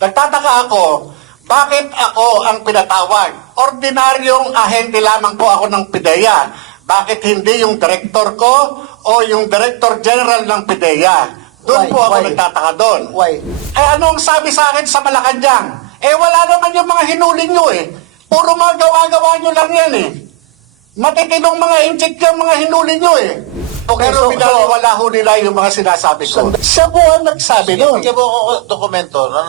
Nagtataka ako, bakit ako ang pinatawag? Ordinaryong ahente lamang po ako ng PIDEA. Bakit hindi yung director ko o yung director general ng PIDEA? Doon po ako nagtataka doon. Why? Eh anong sabi sa akin sa Malacanang? Eh wala naman yung mga hinuli nyo eh. Puro mga gawa-gawa nyo lang yan eh. Matitinong mga inchik yung mga hinuli nyo eh. Okay, Pero so- wala ho nila yung mga sinasabi ko. Siya po ang nagsabi doon. Bigyan mo ako dokumento na...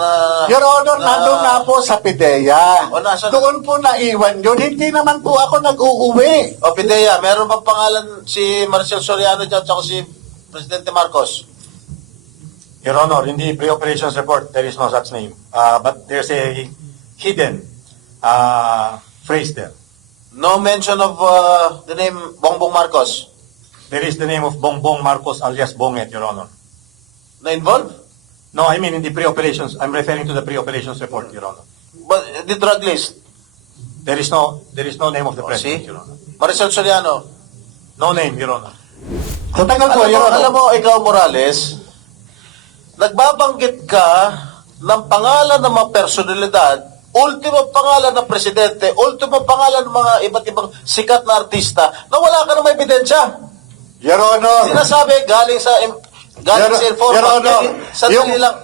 Your Honor, nandun nga po sa PIDEA. O, nasa- Doon po naiwan yun. Hindi naman po ako nag-uuwi. O, Pidea, meron bang pangalan si Marcel Soriano dyan at si Presidente Marcos? Your Honor, in the pre-operations report, there is no such name. But there's a hidden phrase there. No mention of the name Bongbong Marcos There is the name of Bongbong Marcos alias Bonget, Your Honor. na involved? No, I mean in the pre-operations. I'm referring to the pre-operations report, Your Honor. But the drug list? There is no name of the president, See? Your Honor. Marcel Soriano? No name, Your Honor. Sa tagal po, Your Honor. Alam mo, ikaw Morales, nagbabanggit ka ng pangalan ng mga personalidad, ultimo pangalan ng presidente, ultimo pangalan ng mga iba't ibang sikat na artista na wala ka ng ebidensya. Your Honor. Sinasabi galing sa informant. Your Honor, Sandali yung- lang.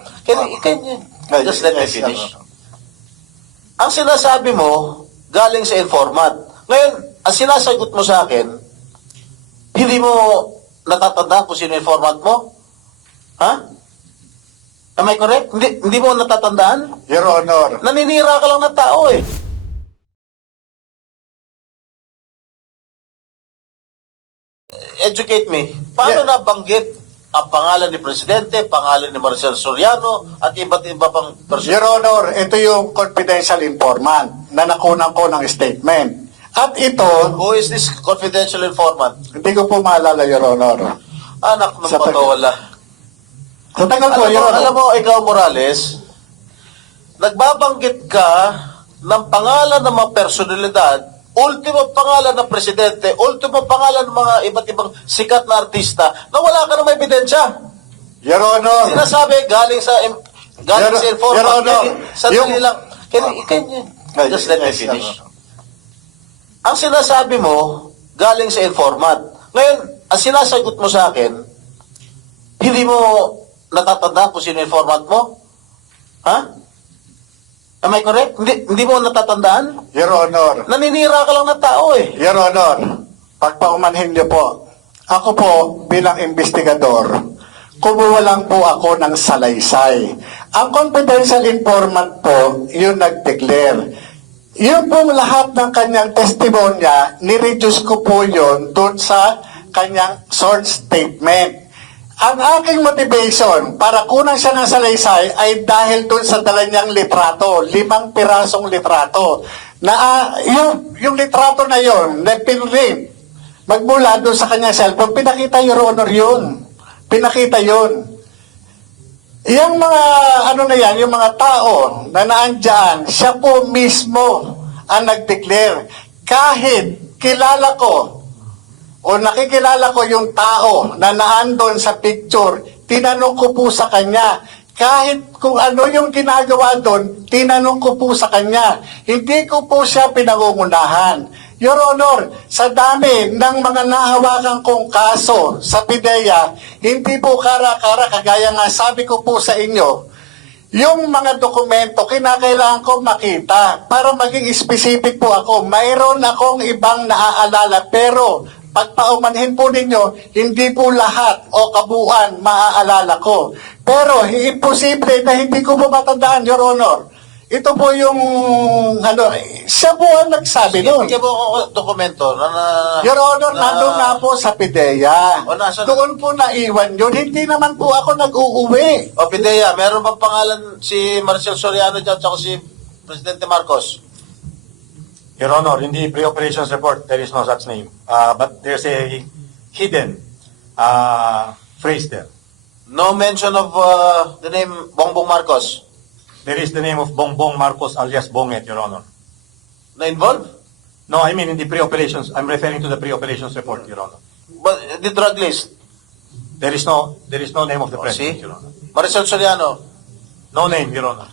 Just let me Yes, finish. Your Honor. Ang sinasabi mo, galing sa informant. Ngayon, ang sinasagot mo sa akin, hindi mo natatandaan kung sino informant mo? Ha? Am I correct? Hindi mo natatandaan? Your Honor. Naninira ka lang ng tao eh. Educate me. Paano Yeah. nabanggit ang pangalan ni Presidente, pangalan ni Marcel Soriano, at iba't iba pang Your Honor, ito yung confidential informant na nakunan ko ng statement. At ito, Who is this confidential informant? hindi ko po maalala, Your Honor. Anak ng Sa taga- patola. Sa tagal po, Your Honor. Alam mo, ikaw Morales, nagbabanggit ka ng pangalan ng mga personalidad, ultimo pangalan ng presidente, ultimo pangalan ng mga iba't ibang sikat na artista na wala ka ng ebidensya. Your Honor. Sinasabi galing sa informant. Your Honor, Sandali yung- lang. Just let me Yes, finish. Your Honor. Ang sinasabi mo, galing sa informant. Ngayon, ang sinasagot mo sa akin, hindi mo natatandaan kung sino informant mo? Ha? Am I correct? Hindi mo natatandaan? Your Honor. Naninira ka lang ng tao eh. Your Honor, pagpaumanhin niyo po, ako po bilang investigador, kumuha lang po ako ng salaysay. Ang confidential informant po, yung nag-declare. Yun pong lahat ng kanyang testimonya, nireduce ko po yun doon sa kanyang short statement. Ang aking motivation para kunan siya ng salaysay ay dahil doon sa dala niyang litrato, 5 pirasong litrato. Na yung litrato na yon, na pinrint, magmula doon sa kanyang cellphone, pinakita, Your Honor, yun. Pinakita yun. Yung mga, ano na yan, yung mga tao na naandyan, siya po mismo ang nag-declare. Kahit kilala ko, o nakikilala ko yung tao na naandon sa picture, tinanong ko po sa kanya. Kahit kung ano yung ginagawa doon, tinanong ko po sa kanya. Hindi ko po siya pinangungunahan. Your Honor, sa dami ng mga nahawakan kong kaso sa PIDEA, hindi po kara-kara, kagaya nga sabi ko po sa inyo, yung mga dokumento, kinakailangan ko makita para maging specific po ako. Mayroon akong ibang naaalala, pero pagpaumanhin po ninyo, hindi po lahat o kabuuan maaalala ko. Pero imposible na hindi ko po matandaan, Your Honor. Ito po yung, siya po ang nagsabi doon. Bigyan mo ako dokumento na... Your Honor, nandun nga po sa PIDEA. O, nasa- Doon po naiwan yun. Hindi naman po ako nag-uuwi. O, Pidea, meron bang pangalan si Marcel Soriano dyan at si Presidente Marcos? Your Honor, in the pre-operations report, there is no such name. But there's a hidden phrase there. No mention of the name Bongbong Marcos There is the name of Bongbong Marcos alias Bonget, Your Honor. na involved? No, I mean in the pre-operations. I'm referring to the pre-operations report, Your Honor. But the drug list? There is no name of the See? president, Your Honor. Marcel Soriano? No name, Your Honor.